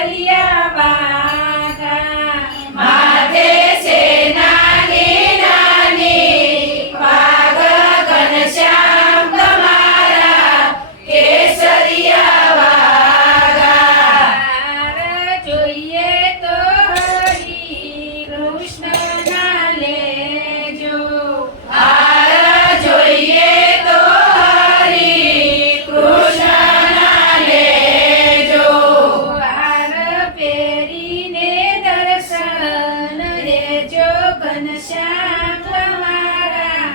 કેસરિયા વાઘા માથે છે નાની નાની વાઘ ઘનશ્યામ તમારા કેસરિયા વાઘા. જોઈએ તો હરી કૃષ્ણના લેજો હાર જોઈએ તો હરી કૃષ્ણના લેજો. હાર પહેરીને દર્શન દેજો ઘનશ્યામ તમારા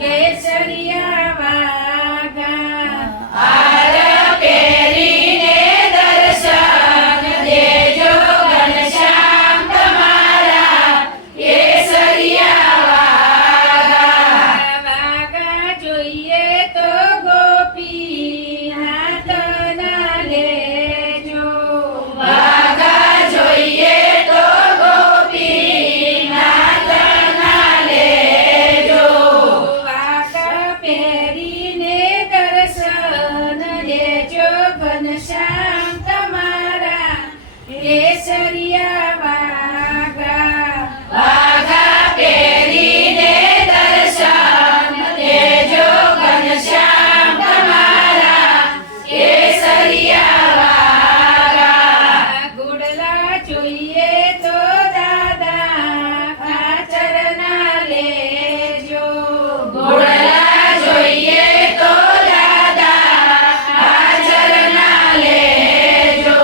કેસરિયા વાઘા હાર પહેરીને દર્શન દેજો ઘનશ્યામ તમારા કેસરિયા વાઘા. વાઘા જોઈએ તો ગોપી નાથના લેજો વાઘા જોઈએ તો ગોપીનાથના લેજો. વાઘા પહેરીને દર્શન દેજો ઘનશ્યામ તમારા કેસરિયા વાઘા વાઘા પહેરીને દર્શન દેજો ઘનશ્યામ તમારા કેસરિયા વાઘા. ગુડલા જોઈએ તો દાદા ખાચરના લેજો ઘોડલા જોઈએ તો દાદા હાજરના લેજો.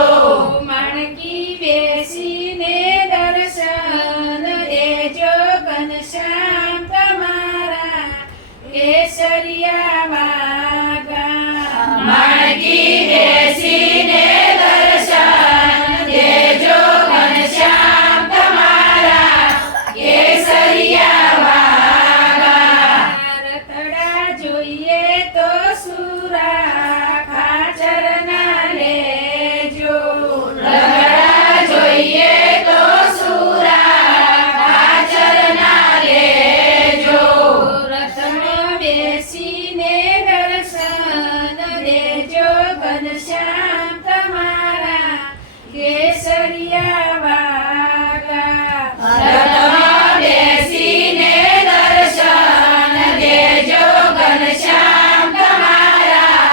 માણકી બેસીને દર્શન દેજો ઘનશ્યામ તમારા કેસરિયા વાઘા માણકી બેસીને દર્શન દેજો ઘનશ્યામ તમારા કેસરિયા વાઘા. રતડા જોઈએ તો સુરા ખાચરના લેજો રગડા જોઈએ તો સુરા હાજરના લેજો. રથમાં બેસીને દર્શન દેજો ઘનશ્યામ તમારા કેસરિયા વાઘા રથમાં બેસીને દર્શન દેજો ઘનશ્યામ તમારા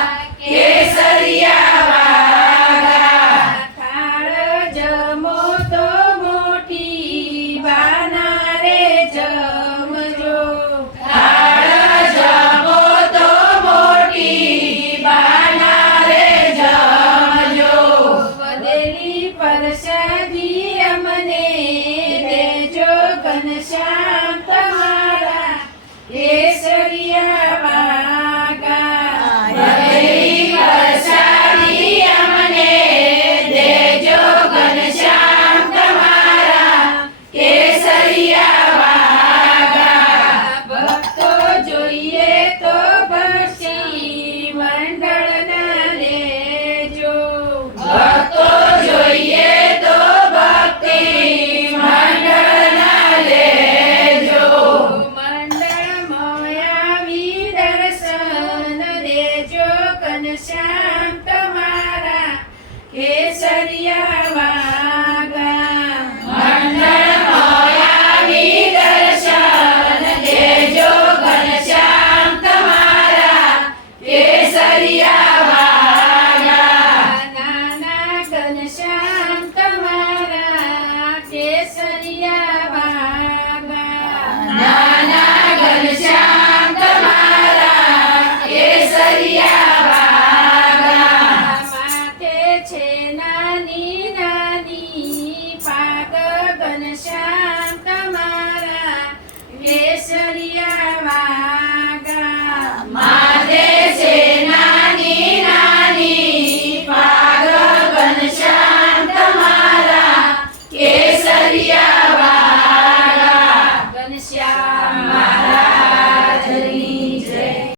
કેસરિયા વાઘા. થાળ જમો તો મોટી બાના રે જમજો થાળ જમો તો મોટી બાના રે જમજો. વધેલી પરસાદી અમને દેજો ઘનશ્યામ તમારા કેસરિયા વાઘા વધેલી પ્રસાદી અમને દેજો ઘનશ્યામ તમારા કેસરિયા વાઘા. ભક્તો જોઈએ તો ભક્તિ મંડળના લેજો ભક્તો જોઈએ તો ભક્તિ મંડળના લેજો. મંડળમાં આવી દર્શન દેજો ઘનશ્યામ તમારા કેસરિયા વાઘા મંડળમાં આવી દર્શન દેજો ઘનશ્યામ તમારા કેસરિયા વાઘા. નાના ઘનશ્યામ